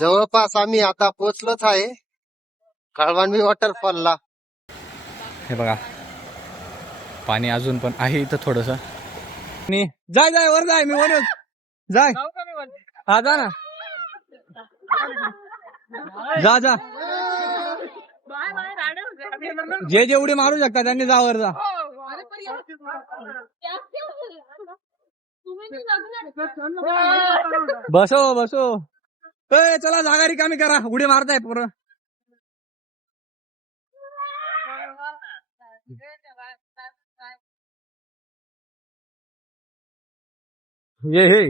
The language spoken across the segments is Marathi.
जवळपास आम्ही आता पोहोचलोच आहे काळवांबी वॉटरफॉलला. हे बघा पाणी अजून पण आहे इथं थोडस. जाय जाय वर जाय, मी वर जाय. हा जा ना, जा जा. जे जे उडी मारू शकता त्यांनी जा वर जा. बसो बसो. चला जागा रिकामी करा, उडी मारताय पोरं. ये हे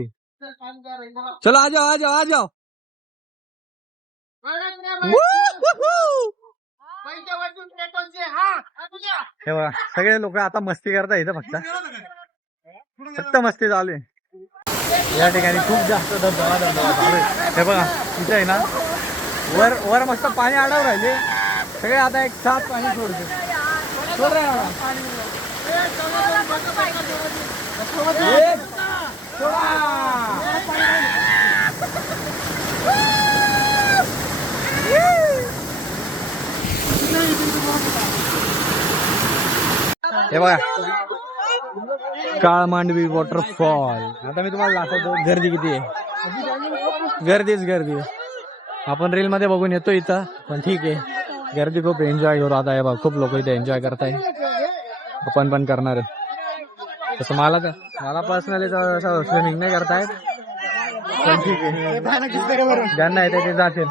चलो आ जाओ आ जाओ आ जाओ. हे बघा सगळे लोक आता मस्ती करता इथं, फक्त मस्ती चालू आहे. या ठिकाणी खूप जास्त धबधबा चालू आहे. हे बघा इथे आहे ना वर वर मस्त पाणी अडव राहिले सगळे. आता एक साथ पाणी सोडते, सोड रे हे बघा काळमांडवी वॉटरफॉल. आता मी तुम्हाला दाखवतो गर्दी किती आहे. गर्दीच गर्दी आहे. आपण रील मध्ये बघून येतो इथं, पण ठीक आहे गर्दी खूप. एन्जॉय करू आता. हे बघा खूप लोक इथे एन्जॉय करताय, आपण पण करणार आहे. तसं मला पर्सनली असं स्विमिंग नाही करतायत, पण ठीक आहे ज्यांना येते ते जातील.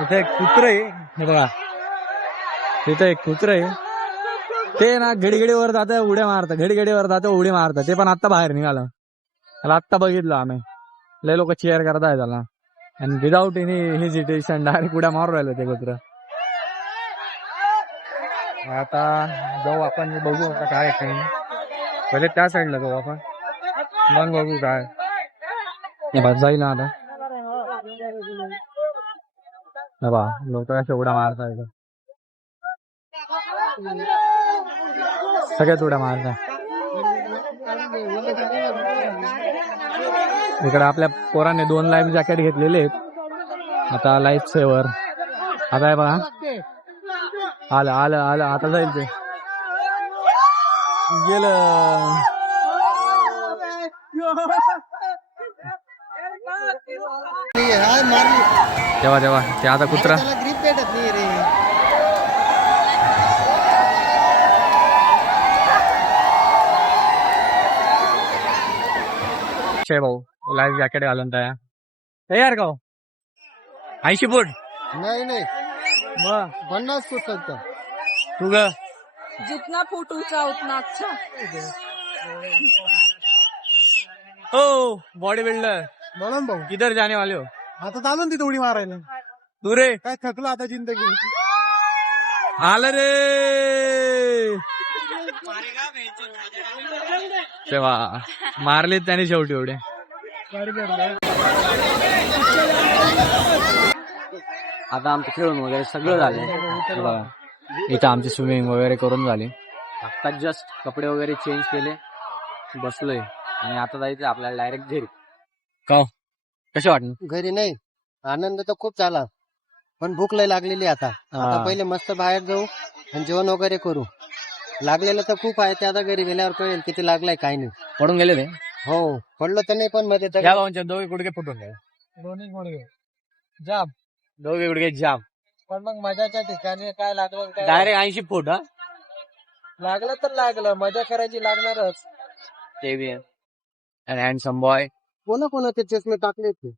इथे एक कुत्र आहे, हे बघा तिथे एक कुत्र आहे. ते ना घडीघडीवर जातं उड्या मारतं, घडीघडीवर जातं उडी मारतं. ते पण आत्ता बाहेर निघालं, त्याला आत्ता बघितलं आम्ही. लय लोक चेअर करताय त्याला, आणि विदाऊट एनी हेजिटेशन डायरेक्ट उड्या मारू राहिलं ते कुत्र. आता जाऊ आपण, बघू आता काय काही. पहिले त्या साईडला जाऊ आपण, मग बघू काय. जाईल ना आता. बा लोक अशा उड्या मारताय, सगळ्याच उड्या मारताय. इकडे आपल्या पोराने 2 लाईफ जॅकेट घेतलेले आहेत. आता लाईफ सेवर आता आहे बघा. आलं आलं आलं, आता जाईल ते. गेलं. तेव्हा तेव्हा ते आता कुत्रा ग्रीप भेटत नाही रे. भाऊ लाईफ जॅकेट घालून तयार का 80 फूट? नाही नाही, मग 50 फूट फक्त. तू ग जितना फूट ऊंचा उतना अच्छा. ओ बॉडी बिल्डर म्हणून भाऊ किधर जाने वाले हो? आता चालू तिथे उडी मारायला. तू रे काय थकलं आता जिंदगी. आलं रे तेव्हा मारलेत त्याने शेवटी एवढे. आता आमचं खेळून वगैरे सगळं झालं बघा. इथं आमची स्विमिंग वगैरे करून झाली. आता जस्ट कपडे वगैरे चेंज केले, बसलोय आणि आता जायचं आपल्याला डायरेक्ट घरी. का कसे वाटलं? घरी नाही, आनंद तर खूप झाला, पण भूक लय लागलेली आता. पहिले मस्त बाहेर जाऊ आणि जेवण वगैरे करू. लागलेलं तर खूप आहे, ते आता घरी गेल्यावर कळेल किती लागलाय काय नाही. पडून गेले ते? हो पडलं तर नाही, पण मध्ये या भाऊंच्या दोघे गुडघे फुटून गेले. दोन्ही गुडघे जाम, दोघे गुडघे जाम. पण मग मजाच्या ठिकाणी काय लागलं, काय डायरेक्ट 80 फूट. हा लागलं तर लागलं, मजा करायची लागणारच. ते बी आहे. Handsome boy. कोणा कोणाचे चष्मे टाकले ते.